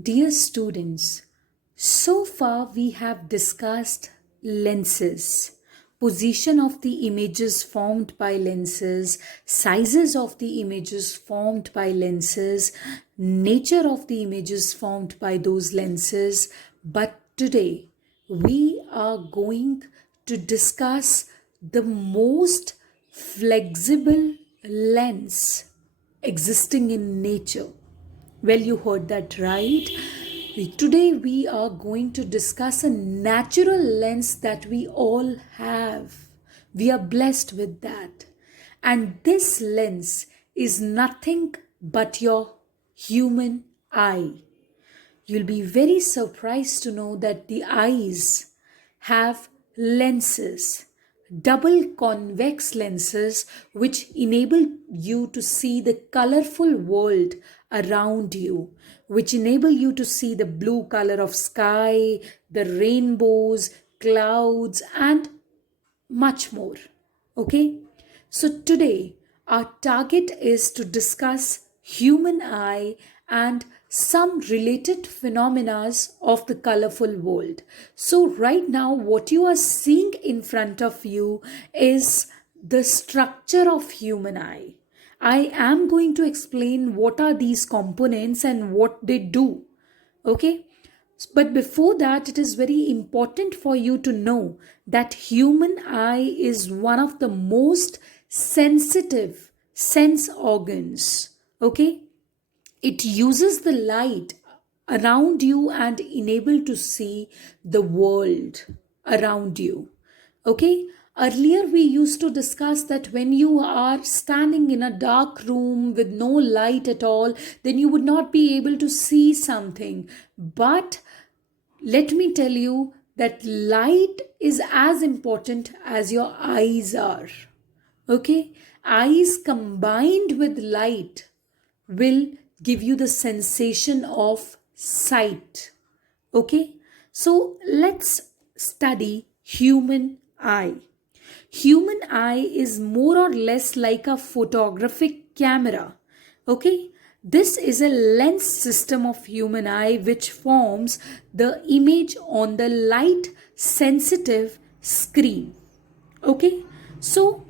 Dear students, so far we have discussed lenses, position of the images formed by lenses, sizes of the images formed by lenses, nature of the images formed by those lenses. But today we are going to discuss the most flexible lens existing in nature. Well, you heard that right. Today, we are going to discuss a natural lens that we all have. We are blessed with that. And this lens is nothing but your human eye. You'll be very surprised to know that the eyes have lenses, double convex lenses, which enable you to see the colorful world around you, which enable you to see the blue color of sky, the rainbows, clouds, and much more. Okay? So today our target is to discuss human eye and some related phenomena of the colorful world. So right now what you are seeing in front of you is the structure of human eye. I am going to explain what are these components and what they do. Okay? But before that, it is very important for you to know that human eye is one of the most sensitive sense organs. Okay? It uses the light around you and enable to see the world around you. Okay? Earlier, we used to discuss that when you are standing in a dark room with no light at all, then you would not be able to see something. But let me tell you that light is as important as your eyes are. Okay? Eyes combined with light will give you the sensation of sight. Okay? So let's study human eye. Human eye is more or less like a photographic camera. Okay? This is a lens system of human eye which forms the image on the light sensitive screen. Okay? So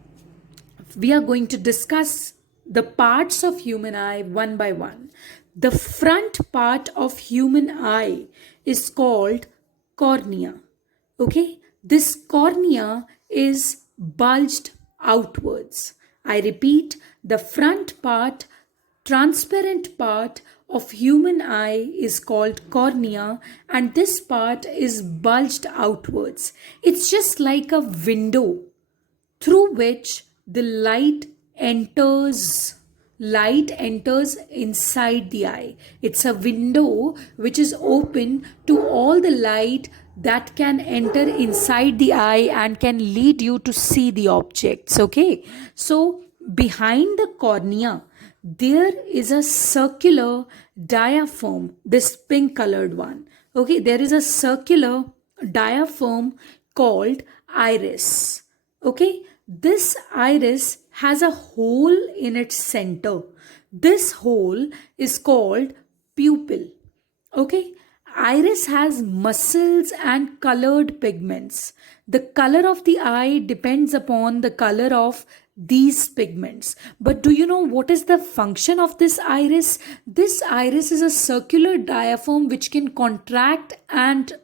we are going to discuss the parts of human eye one by one. The front part of human eye is called cornea. Okay, this cornea is bulged outwards. I repeat, the front part, transparent part of human eye is called cornea, and this part is bulged outwards. It's just like a window through which the light enters inside the eye. It's a window which is open to all the light that can enter inside the eye and can lead you to see the objects. Okay, so behind the cornea there is a circular diaphragm, this pink colored one. Okay, there is a circular diaphragm called iris. Okay, this iris has a hole in its center. This hole is called pupil. Okay, iris has muscles and colored pigments. The color of the eye depends upon the color of these pigments. But do you know what is the function of this iris? This iris is a circular diaphragm which can contract and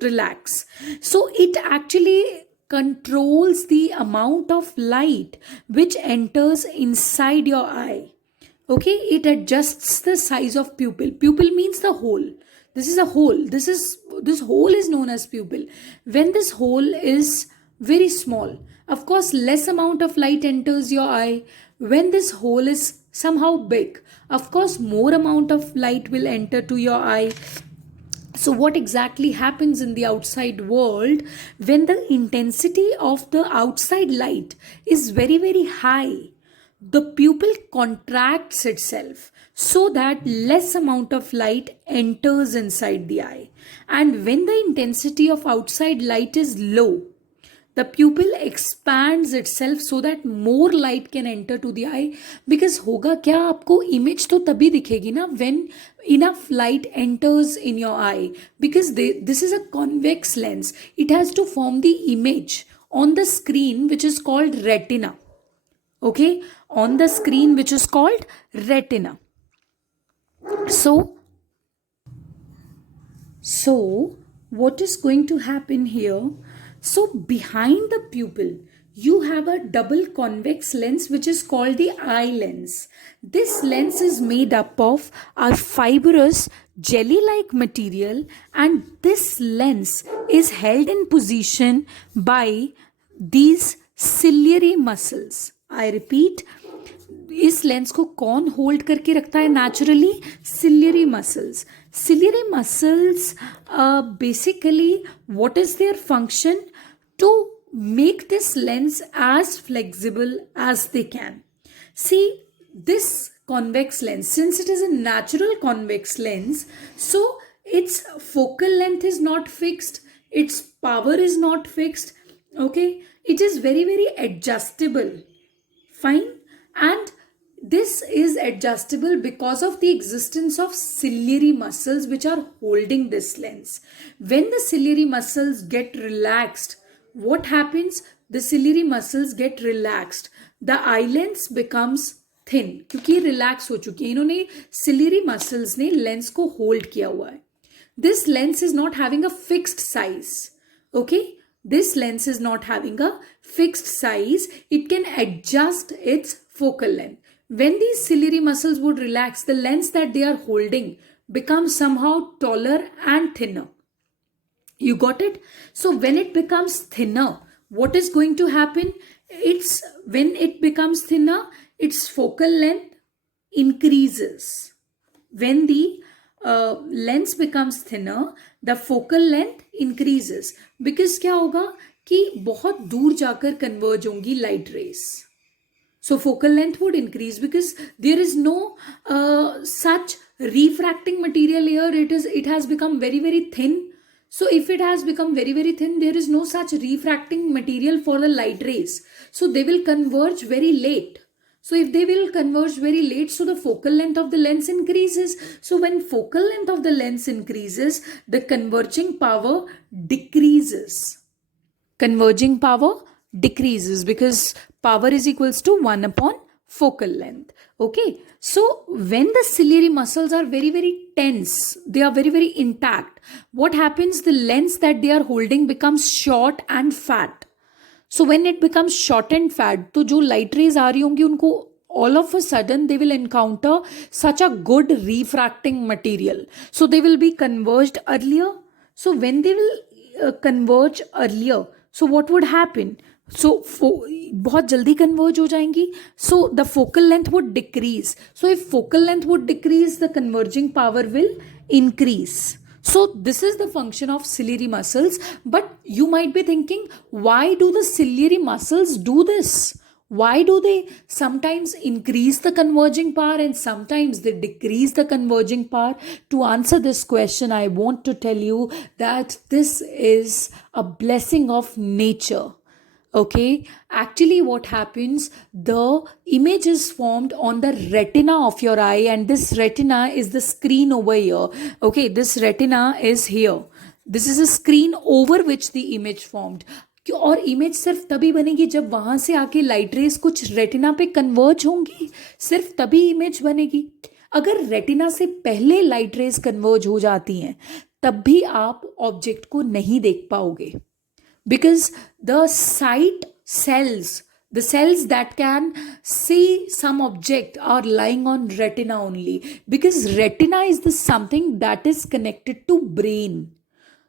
relax. So it actually controls the amount of light which enters inside your eye. Okay, it adjusts the size of pupil. Pupil means the hole. This is a hole. This hole is known as pupil. When this hole is very small, of course less amount of light enters your eye. When this hole is somehow big, of course more amount of light will enter to your eye. So what exactly happens in the outside world when the intensity of the outside light is very very high? The pupil contracts itself so that less amount of light enters inside the eye. And when the intensity of outside light is low, the pupil expands itself so that more light can enter to the eye. Because होगा क्या, आपको image तो तभी दिखेगी ना when enough light enters in your eye, because this is a convex lens. It has to form the image on the screen which is called retina. Okay, on the screen which is called retina. So what is going to happen here? So behind the pupil, you have a double convex lens which is called the eye lens. This lens is made up of a fibrous jelly-like material, and this lens is held in position by these ciliary muscles. I repeat, इस lens को कौन hold करके रखता है naturally? Ciliary muscles. Ciliary muscles basically what is their function? To make this lens as flexible as they can. See, this convex lens, since it is a natural convex lens, so its focal length is not fixed, its power is not fixed. Okay, it is very, very adjustable. Fine. And this is adjustable because of the existence of ciliary muscles which are holding this lens. When the ciliary muscles get relaxed, what happens? The ciliary muscles get relaxed. The eye lens becomes thin. क्योंकि relax हो चुकी है, इन्होंने ciliary muscles ने lens को hold किया हुआ है. This lens is not having a fixed size. Okay? This lens is not having a fixed size. It can adjust its focal length. When these ciliary muscles would relax, the lens that they are holding becomes somehow taller and thinner. You got it? So when it becomes thinner, what is going to happen? When it becomes thinner, its focal length increases. When the lens becomes thinner, the focal length increases. Because क्या होगा कि बहुत दूर जाकर converge होंगी light rays. So focal length would increase because there is no such refracting material here. It has become very, very thin. So if it has become very, very thin, there is no such refracting material for the light rays. So they will converge very late. So if they will converge very late, so the focal length of the lens increases. So when focal length of the lens increases, the converging power decreases. Converging power decreases because power is equals to 1 upon focal length. Okay, so when the ciliary muscles are very, very tense, they are very, very intact, what happens? The lens that they are holding becomes short and fat. So when it becomes short and fat, तो जो light rays आ रही होंगी उनको all of a sudden they will encounter such a good refracting material. So they will be converged earlier. So when they will converge earlier, so what would happen? So बहुत जल्दी converge हो जाएंगी. So the focal length would decrease. So if focal length would decrease, the converging power will increase. So this is the function of ciliary muscles. But you might be thinking, why do the ciliary muscles do this? Why do they sometimes increase the converging power and sometimes they decrease the converging power? To answer this question, I want to tell you that this is a blessing of nature. Okay, actually what happens, the image is formed on the retina of your eye, and this retina is the screen over here. Okay, this retina is here. This is a screen over which the image formed. और image सिर्फ तभी बनेगी जब वहां से आके light rays कुछ retina पे कन्वर्ज होंगी, सिर्फ तभी इमेज बनेगी. अगर रेटिना से पहले लाइट रेज कन्वर्ज हो जाती हैं तब भी आप ऑब्जेक्ट को नहीं देख पाओगे. Because the sight cells, the cells that can see some object are lying on retina only. Because retina is the something that is connected to brain.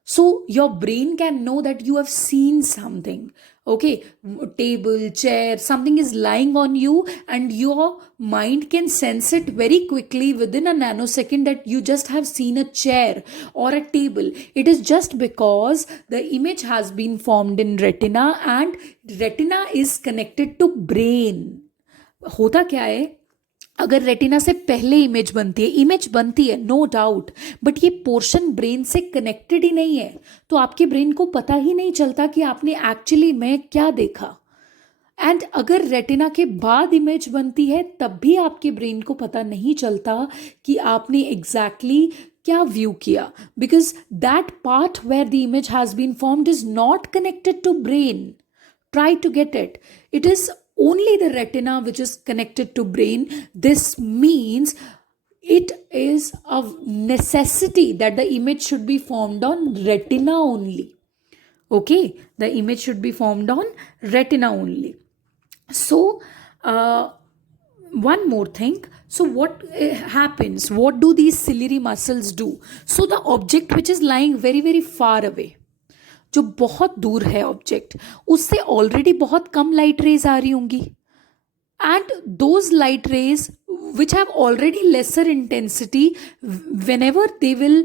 So your brain can know that you have seen something. Okay, table, chair, something is lying on you and your mind can sense it very quickly within a nanosecond that you just have seen a chair or a table. It is just because the image has been formed in retina and retina is connected to brain. होता क्या है, अगर retina से पहले image बनती है no doubt, but ये portion brain से कनेक्टेड ही नहीं है, तो आपके ब्रेन को पता ही नहीं चलता कि आपने एक्चुअली में क्या देखा. एंड अगर रेटिना के बाद इमेज बनती है तब भी आपके ब्रेन को पता नहीं चलता कि आपने एग्जैक्टली क्या व्यू किया, because that part where the image has been formed is not connected to brain. Try to get it. It is only the retina which is connected to brain. This means it is a necessity that the image should be formed on retina only. Okay, the image should be formed on retina only. So one more thing. So what happens, what do these ciliary muscles do? So the object which is lying very very far away, जो बहुत दूर है object, उससे already बहुत कम light rays आ रही होंगी, and those light rays which have already lesser intensity, whenever they will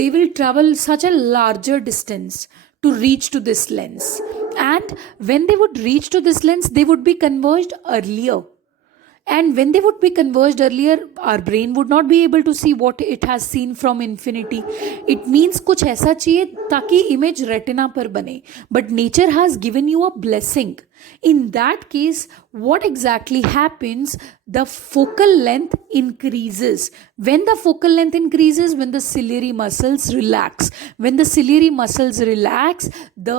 they will travel such a larger distance to reach to this lens, and when they would reach to this lens they would be converged earlier. And when they would be converged earlier, our brain would not be able to see what it has seen from infinity. It means कुछ ऐसा चाहिए ताकि image retina पर बने. But nature has given you a blessing. In that case, what exactly happens? The focal length increases. When the focal length increases, when the ciliary muscles relax. When the ciliary muscles relax, the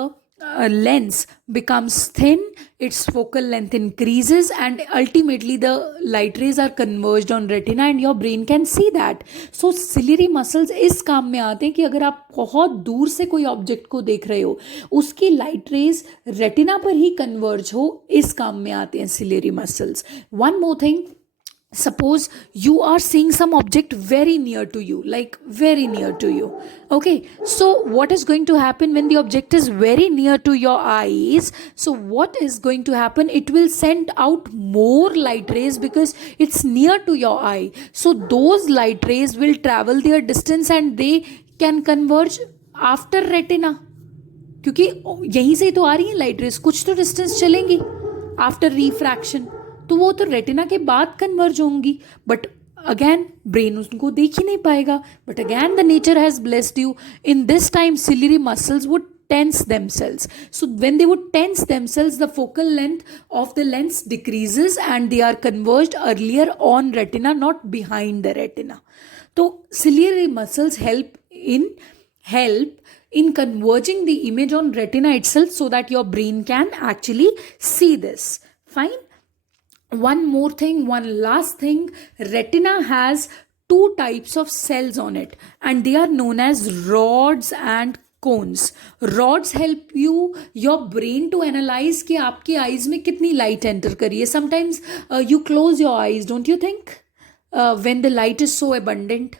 lens becomes thin, its focal length increases, and ultimately the light rays are converged on retina and your brain can see that. So ciliary muscles इस काम में आते हैं कि अगर आप बहुत दूर से कोई ऑब्जेक्ट को देख रहे हो, उसकी लाइट रेज रेटिना पर ही कन्वर्ज हो, इस काम में आते हैं ciliary muscles. One more thing. Suppose you are seeing some object very near to you, like very near to you. Okay, so what is going to happen when the object is very near to your eyes? So what is going to happen? It will send out more light rays because it's near to your eye. So those light rays will travel their distance and they can converge after retina, क्योंकि यहीं से तो आ रही है light rays, कुछ तो distance चलेंगी after refraction, तो वो तो रेटिना के बाद कन्वर्ज होंगी. बट अगैन ब्रेन उनको देख ही नहीं पाएगा. But again the nature has blessed you. In this time ciliary muscles would tense themselves. So when they would tense themselves, the focal length of the lens decreases and they are converged earlier on retina, not behind the retina. So ciliary muscles help in converging the image on retina itself so that your brain can actually see this. Fine. One more thing, one last thing. Retina has two types of cells on it and they are known as rods and cones. Rods help your brain to analyze कि आपके eyes में कितनी light enter करी है. Sometimes you close your eyes, don't you think? When the light is so abundant,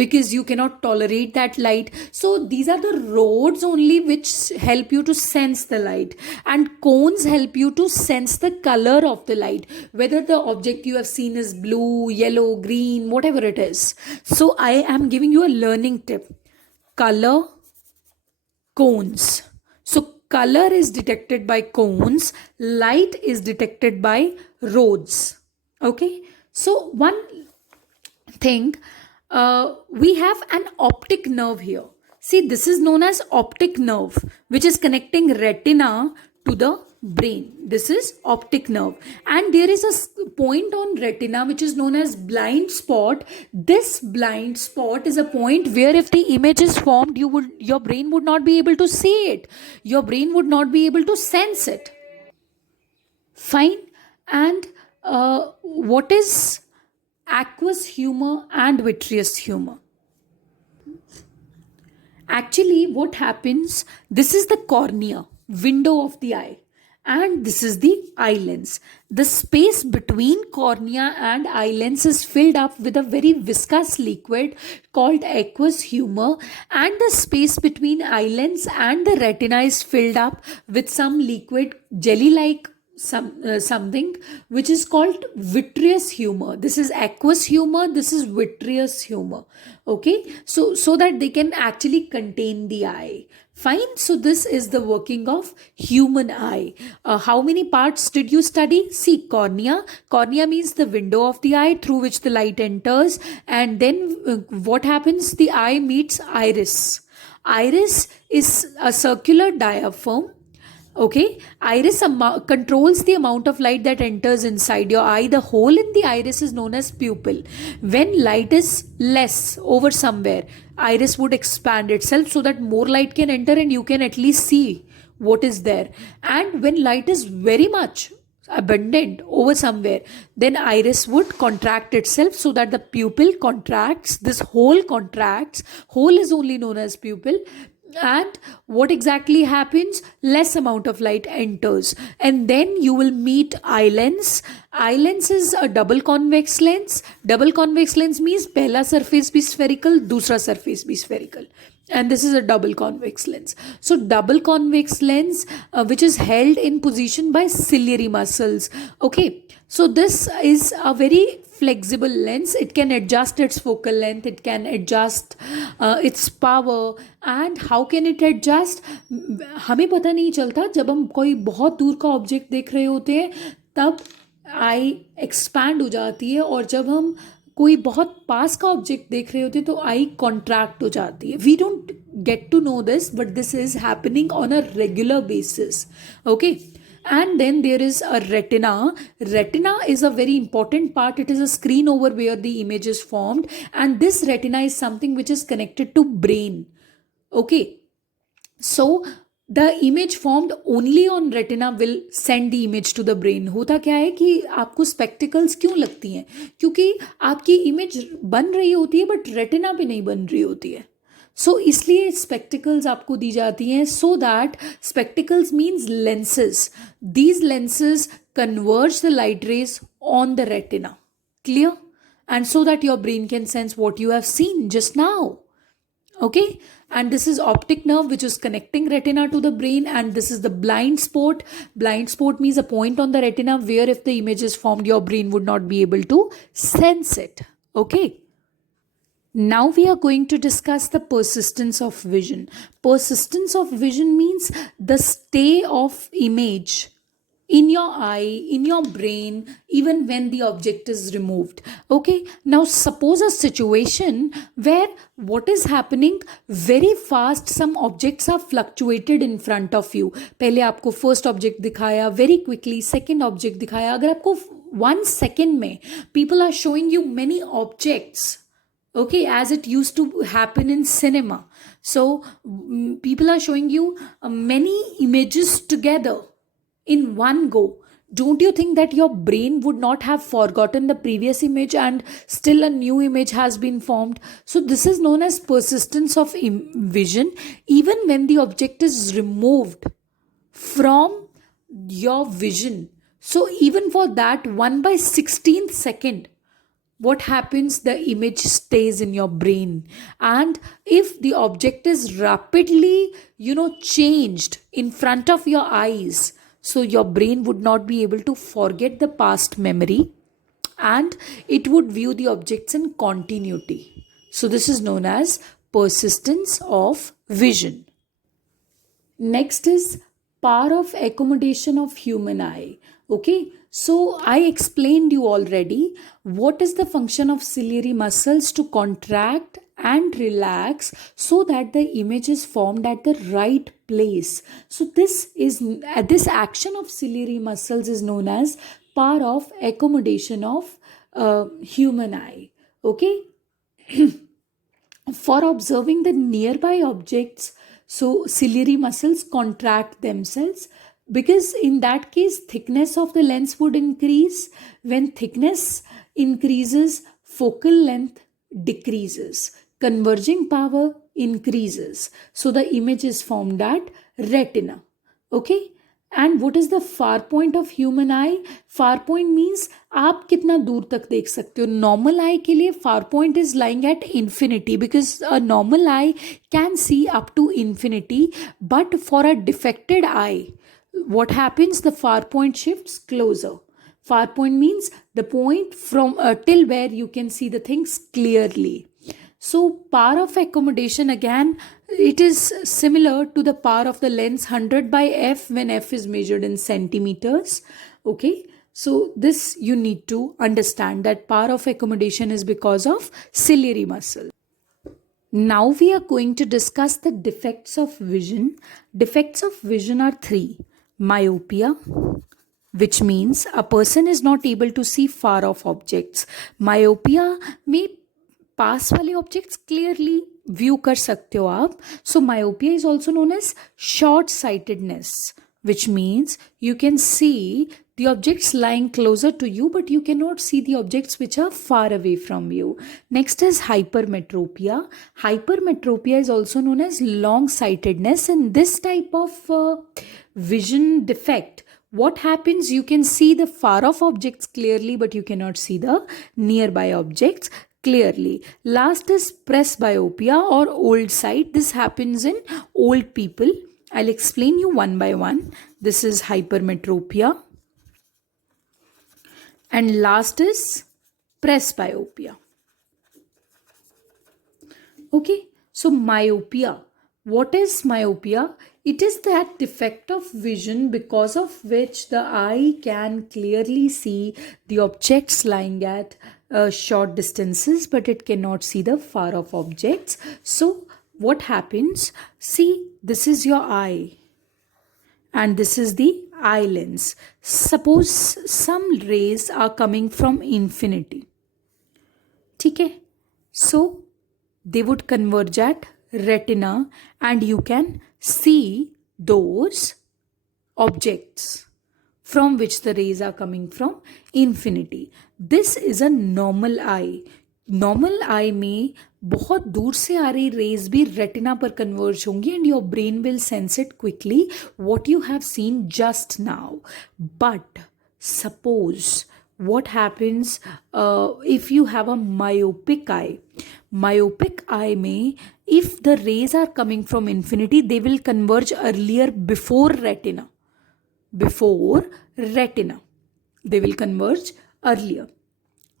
because you cannot tolerate that light. So these are the rods only which help you to sense the light, and cones help you to sense the color of the light, whether the object you have seen is blue, yellow, green, whatever it is. So I am giving you a learning tip. Color, cones. So color is detected by cones, light is detected by rods. Okay, so one thing, we have an optic nerve here. See, this is known as optic nerve, which is connecting retina to the brain. This is optic nerve, and there is a point on retina which is known as blind spot. This blind spot is a point where if the image is formed, your brain would not be able to see it. Your brain would not be able to sense it. Fine. And what is aqueous humor and vitreous humor? Actually, what happens, this is the cornea, window of the eye, and this is the eye lens. The space between cornea and eye lens is filled up with a very viscous liquid called aqueous humor, and the space between eye lens and the retina is filled up with some liquid jelly-like something which is called vitreous humor. This is aqueous humor, this is vitreous humor. Okay, so that they can actually contain the eye. Fine. So this is the working of human eye. How many parts did you study? See, cornea. Cornea means the window of the eye through which the light enters, and then what happens? The eye meets iris. Iris is a circular diaphragm Okay, controls the amount of light that enters inside your eye. The hole in the iris is known as pupil. When light is less over somewhere, iris would expand itself so that more light can enter and you can at least see what is there. And when light is very much abundant over somewhere, then iris would contract itself so that the pupil contracts, this hole contracts. Hole is only known as pupil. And what exactly happens? Less amount of light enters, and then you will meet eye lens. Eye lens is a double convex lens. Double convex lens means pehla surface bhi spherical, dusra surface bhi spherical, and this is a double convex lens. So double convex lens, which is held in position by ciliary muscles. Okay, so this is a very flexible lens. It can adjust its focal length, it can adjust its power. And how can it adjust? हमें पता नहीं चलता, जब हम कोई बहुत दूर का ऑब्जेक्ट देख रहे होते हैं तब आई एक्सपैंड हो जाती है, और जब हम कोई बहुत पास का ऑब्जेक्ट देख रहे होते हैं तो आई कॉन्ट्रैक्ट हो जाती है. We don't get to know this, but this is happening on a regular basis. Okay, and then there is a retina. Retina is a very important part. It is a screen over where the image is formed, and this retina is something which is connected to brain. Okay, so the image formed only on retina will send the image to the brain. होता क्या है कि आपको spectacles क्यों लगती हैं? क्योंकि आपकी इमेज बन रही होती है बट रेटिना पे नहीं बन रही होती है. सो इसलिए स्पेक्टिकल्स आपको दी जाती हैं. So that spectacles means lenses. These lenses converge the light rays on the retina. Clear? And so that your brain can sense what you have seen just now. Okay, and this is optic nerve which is connecting retina to the brain, and this is the blind spot. Blind spot means a point on the retina where if the image is formed your brain would not be able to sense it. Okay, now we are going to discuss the persistence of vision. Persistence of vision means the stay of image in your eye, in your brain, even when the object is removed. Okay, now suppose a situation where what is happening very fast, some objects are fluctuated in front of you. पहले आपको first object दिखाया, very quickly second object दिखाया. अगर आपको 1 second में people are showing you many objects, okay, as it used to happen in cinema. So people are showing you many images together in one go. Don't you think that your brain would not have forgotten the previous image and still a new image has been formed? So this is known as persistence of vision. Even when the object is removed from your vision, so even for that 1/16th second, what happens? The image stays in your brain. And if the object is rapidly changed in front of your eyes, so your brain would not be able to forget the past memory, and it would view the objects in continuity. So this is known as persistence of vision. Next is power of accommodation of human eye. Okay, so I explained you already what is the function of ciliary muscles to contract and relax so that the image is formed at the right place. So this action of ciliary muscles is known as power of accommodation of human eye. Okay, for observing the nearby objects, so ciliary muscles contract themselves, because in that case thickness of the lens would increase. When thickness increases, focal length decreases, converging power increases, so the image is formed at retina. Okay, and what is the far point of human eye? Far point means आप कितना दूर तक देख सकते हो. Normal eye के लिए far point is lying at infinity, because a normal eye can see up to infinity, but for a defected eye, what happens? The far point shifts closer. Far point means the point from till where you can see the things clearly. So power of accommodation, again, it is similar to the power of the lens 100/f when f is measured in centimeters. Okay, so this you need to understand, that power of accommodation is because of ciliary muscle. Now we are going to discuss the defects of vision. Defects of vision are 3. myopia, which means a person is not able to see far off objects. myopia में पास वाले objects clearly view कर सकते हो आप. सो myopia is also known as short sightedness, which means you can see the objects lying closer to you but you cannot see the objects which are far away from you. Next is hypermetropia. Hypermetropia is also known as long sightedness. In this type of vision defect, what happens, you can see the far off objects clearly but you cannot see the nearby objects clearly. Last is presbyopia or old sight. This happens in old people. I'll explain you one by one. This is hypermetropia. And last is presbyopia. Okay, so myopia. What is myopia? It is that defect of vision because of which the eye can clearly see the objects lying at short distances but it cannot see the far off objects. So what happens? See, this is your eye and this is the eye lens. Suppose some rays are coming from infinity. Okay, so they would converge at retina and you can see those objects from which the rays are coming from infinity. This is a normal eye. Normal eye में बहुत दूर से आ रही raise भी retina पर converge होंगी and your brain will sense it quickly what you have seen just now. But suppose what happens if you have a myopic eye mein, if the rays are coming from infinity, they will converge earlier before retina. They will converge earlier.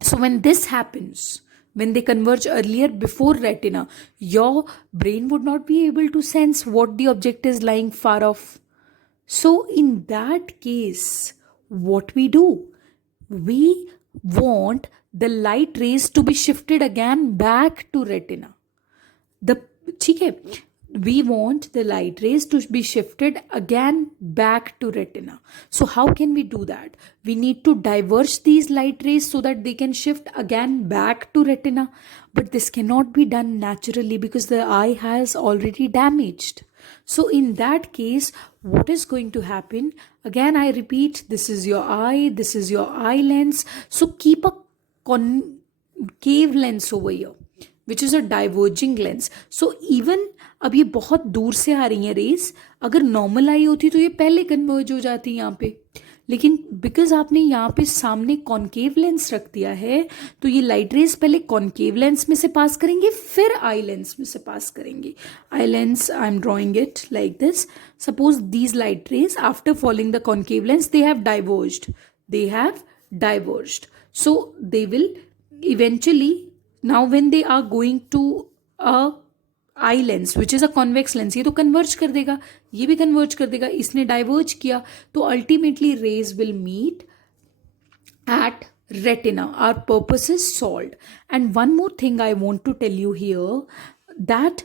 So when this happens, when they converge earlier before retina, your brain would not be able to sense what the object is lying far off. So in that case, what we do? We want the light rays to be shifted again back to retina. ठीक है, we want the light rays to be shifted again back to retina. So how can we do that? We need to diverge these light rays so that they can shift again back to retina. But this cannot be done naturally because the eye has already damaged. So in that case, what is going to happen? Again, I repeat, this is your eye, this is your eye lens. So keep a concave lens over here, which is a diverging lens. So even अब ये बहुत दूर से आ रही हैं raise, अगर normal आई होती तो ये पहले कन्वर्ज हो जाती यहाँ पे, लेकिन बिकॉज आपने यहाँ पे सामने कॉन्केव लेंस रख दिया है तो ये लाइट रेज पहले कॉन्केव लेंस में से पास करेंगे फिर आई लेंस में से पास करेंगे. Eye lens, I am drawing it like this. Suppose these light rays after following the concave lens they have diverged. So they will eventually, now when they are going to a eye lens which is a convex lens, ये तो converge कर देगा, ये भी converge कर देगा, इसने diverge किया तो ultimately rays will meet at retina. Our purpose is solved. And one more thing I want to tell you here, that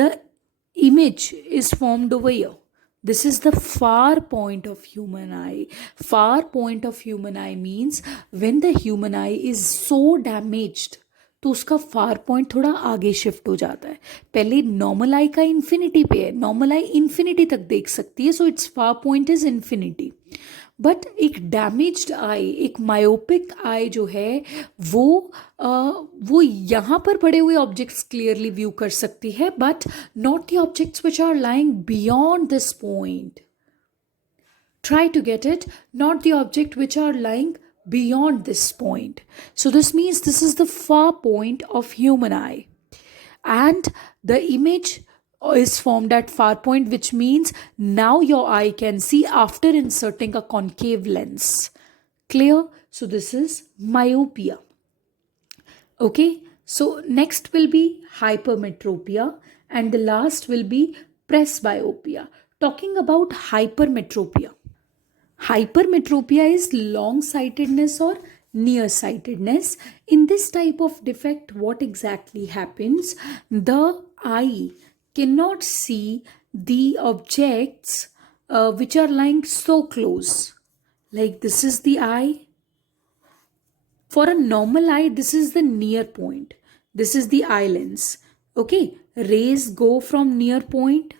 the image is formed over here. This is the far point of human eye. Far point of human eye means when the human eye is so damaged, तो उसका far point थोड़ा आगे shift हो जाता है. पहले normal आई का infinity पे है, नॉर्मल आई इन्फिनिटी तक देख सकती है, so it's far point is infinity. But एक डैमेज्ड आई, एक मायोपिक आई जो है वो यहाँ पर पड़े हुए ऑब्जेक्ट्स क्लियरली व्यू कर सकती है, but not the objects which are lying beyond this point. Try to get it, not the object which are lying beyond this point. So this means this is the far point of human eye, and the image is formed at far point, which means now your eye can see after inserting a concave lens. Clear? So this is myopia. Okay, so next will be hypermetropia and the last will be presbyopia. Talking about hypermetropia. Hypermetropia is long-sightedness or nearsightedness. In this type of defect, what exactly happens? The eye cannot see the objects which are lying so close. Like this is the eye. For a normal eye, this is the near point. This is the eye lens. Okay, rays go from near point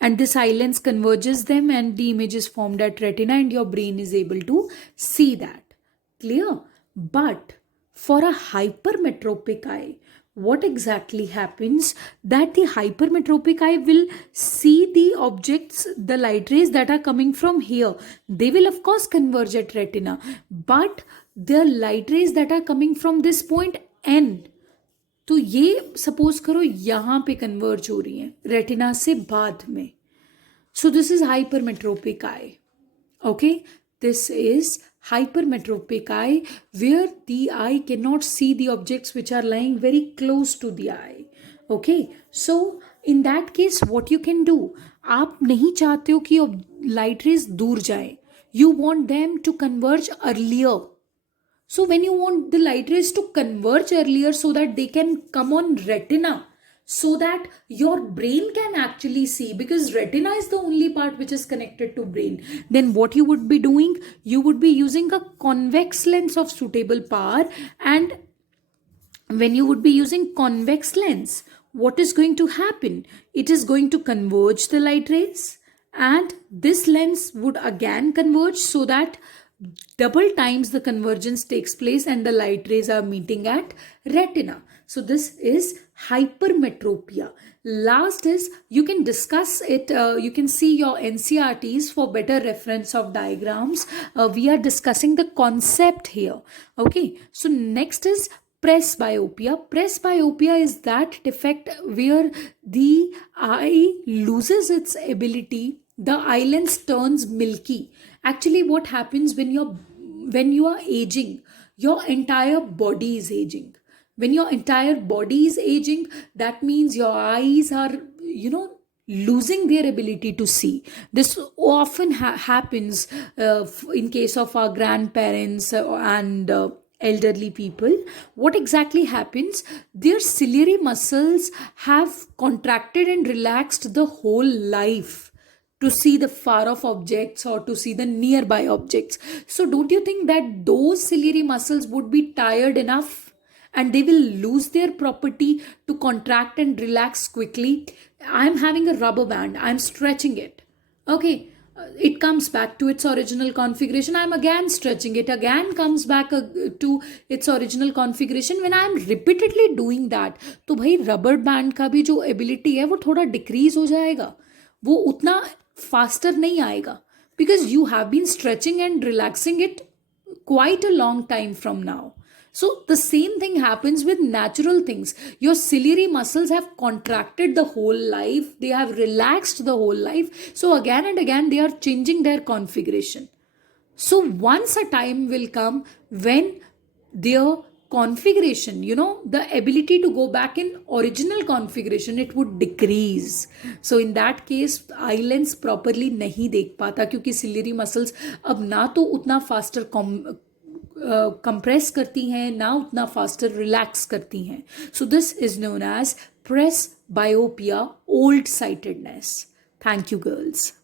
and this eye lens converges them and the image is formed at retina and your brain is able to see that. Clear? But for a hypermetropic eye, what exactly happens that the hypermetropic eye will see the objects, the light rays that are coming from here. They will of course converge at retina, but the light rays that are coming from this point N, तो ये suppose करो यहाँ पे converge हो रही है retina से बाद में. So this is hypermetropic eye. Okay, this is hypermetropic eye where the eye cannot see the objects which are lying very close to the eye. Okay, so in that case what you can do, आप नहीं चाहते हो कि light rays दूर जाए. You want them to converge earlier. So when you want the light rays to converge earlier so that they can come on retina, so that your brain can actually see, because retina is the only part which is connected to brain, then what you would be doing, you would be using a convex lens of suitable power. And when you would be using convex lens, what is going to happen? It is going to converge the light rays and this lens would again converge so that double times the convergence takes place and the light rays are meeting at retina. So this is hypermetropia. Last is, you can discuss it, you can see your NCRTs for better reference of diagrams. We are discussing the concept here. Okay, so next is presbyopia. Presbyopia is that defect where the eye loses its ability, the eye lens turns milky. Actually what happens when you are aging, your entire body is aging. When your entire body is aging, that means your eyes are losing their ability to see. This often happens in case of our grandparents and elderly people. What exactly happens? Their ciliary muscles have contracted and relaxed the whole life to see the far off objects or to see the nearby objects. So don't you think that those ciliary muscles would be tired enough and they will lose their property to contract and relax quickly? I'm having a rubber band, I'm stretching it. Okay, it comes back to its original configuration. I'm again stretching it, again comes back to its original configuration. When I'm repeatedly doing that, तो भाई rubber band का भी जो ability है वो थोड़ा decrease हो जाएगा, वो उतना faster नहीं आएगा, because you have been stretching and relaxing it quite a long time from now. So the same thing happens with natural things. Your ciliary muscles have contracted the whole life, they have relaxed the whole life, so again and again they are changing their configuration. So once a time will come when their configuration, the ability to go back in original configuration, it would decrease. So in that case eye lens properly नहीं देख पाता, क्योंकि ciliary muscles अब ना तो उतना faster compress करती हैं, ना उतना faster relax करती हैं. So this is known as presbyopia, old sightedness. Thank you girls.